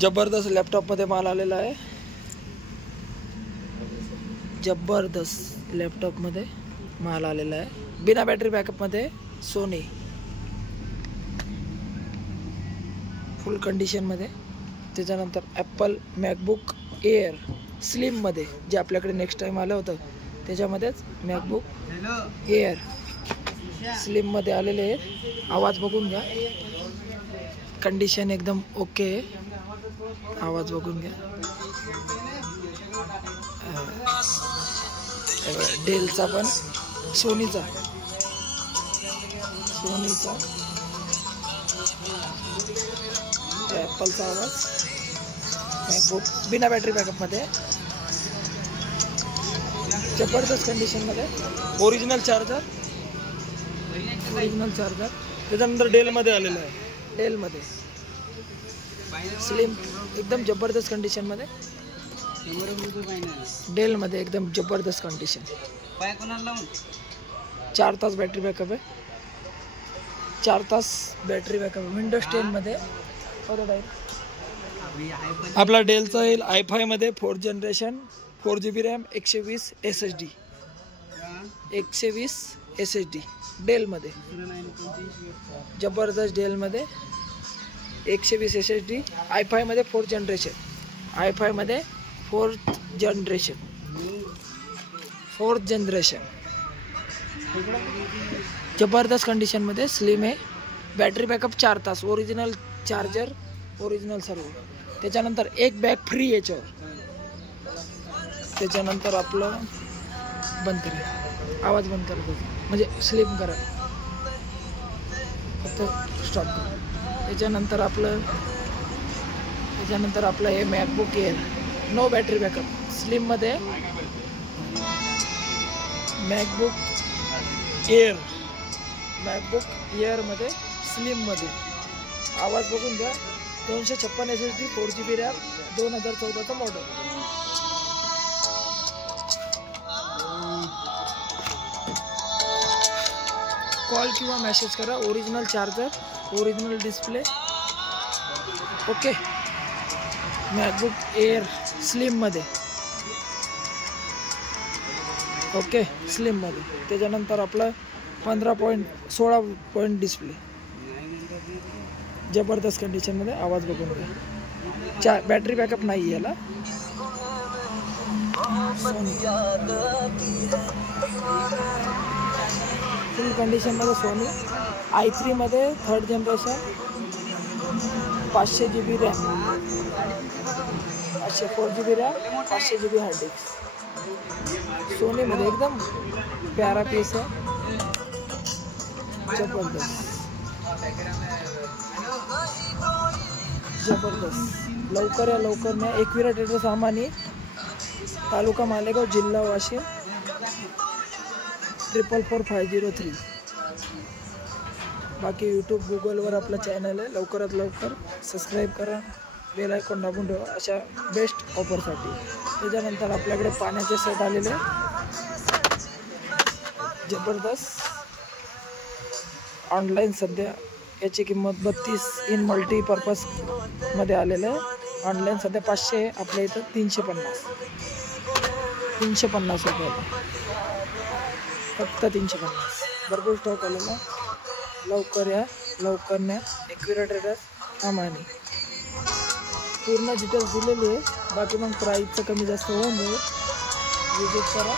जबरदस्त लॅपटॉपमध्ये माल आलेला आहे. जबरदस्त लॅपटॉपमध्ये माल आलेला आहे. बिना बॅटरी बॅकअपमध्ये सोनी फुल कंडिशनमध्ये. त्याच्यानंतर ॲपल मॅकबुक एअर स्लिममध्ये, जे आपल्याकडे नेक्स्ट टाईम आलं होतं त्याच्यामध्येच मॅकबुक एअर स्लिममध्ये आलेले आहे. आवाज बघून घ्या, कंडिशन एकदम ओके आहे. आवाज बघून घ्या. डेलचा पण सोनीचा ॲपलचा आवाज. मॅकबुक बिना बॅटरी बॅकअपमध्ये जबरदस्त कंडिशनमध्ये. Original charger. त्याच्यानंतर डेलमध्ये आलेलं आहे. डेलमध्ये स्लिम एकदम जबरदस्त कंडिशनमध्ये. डेलमध्ये एकदम जबरदस्त कंडिशन. 4 तास बॅटरी बॅकअप आहे. 4 तास बॅटरी बॅकअप. विंडोज 10 मध्ये आपला डेलचा येईल. i5 मध्ये 4 जनरेशन, 4 GB रॅम, 120 SSD. 120 SSD डेलमध्ये. जबरदस्त डेलमध्ये 120 SSD. i5 मध्ये 4 जनरेशन. i5 मध्ये 4th जनरेशन. जबरदस्त कंडिशनमध्ये स्लिम आहे. बॅटरी बॅकअप 4 तास. ओरिजिनल चार्जर, ओरिजिनल सर्व. त्याच्यानंतर एक बॅग फ्री याच्यावर. त्याच्यानंतर आपलं बंद करा, आवाज बंद करा, म्हणजे स्लिम करा, फक्त स्टॉप करा. त्याच्यानंतर आपलं हे MacBook Air no battery backup स्लिममध्ये. मॅकबुक एअरमध्ये स्लिममध्ये. आवाज बघून घ्या. 256 SSD, 4 GB रॅम, 2014चा मॉडेल. कॉल किंवा मेसेज करा. Original charger, original display. Okay. MacBook Air स्लिममध्ये. ओके, स्लिममध्ये. त्याच्यानंतर आपलं 16 पॉईंट डिस्प्ले. जबरदस्त कंडिशनमध्ये. आवाज बघून घ्या. बॅटरी बॅकअप नाही याला. फुल कंडिशनमध्ये सोनी. i3 मध्ये 3rd generation, 500 GB RAM, 4 GB RAM, 500 GB hard disk. सोनीमध्ये एकदम प्यारा पीस आहे. जबरदस्त. लवकर न्या. एकविरा ट्रेडर सामानी, तालुका मालेगाव, जिल्हा वाशिम, 444503. बाकी यूट्यूब, गुगलवर आपला चॅनल आहे. लवकरात लवकर सबस्क्राईब करा, बेल आयकॉन दाबून ठेवा अशा बेस्ट ऑफरसाठी. त्याच्यानंतर आपल्याकडे पाण्याचे सेट आलेले जबरदस्त. ऑनलाईन सध्या याची किंमत 32 इन मल्टीपर्पज मध्ये आलेलं आहे. ऑनलाईन सध्या 500 आहे. आपल्या इथं 350 रुपये, फक्त 350. भरपूर स्टॉक आलेला. लवकर या, लवकर न्या. एकविरा ट्रेडर्स आमानी. पूर्ण डिटेल्स दिलेली आहे. बाकी मग प्राईसचं कमी जास्त होऊन जाईल. विजिट करा.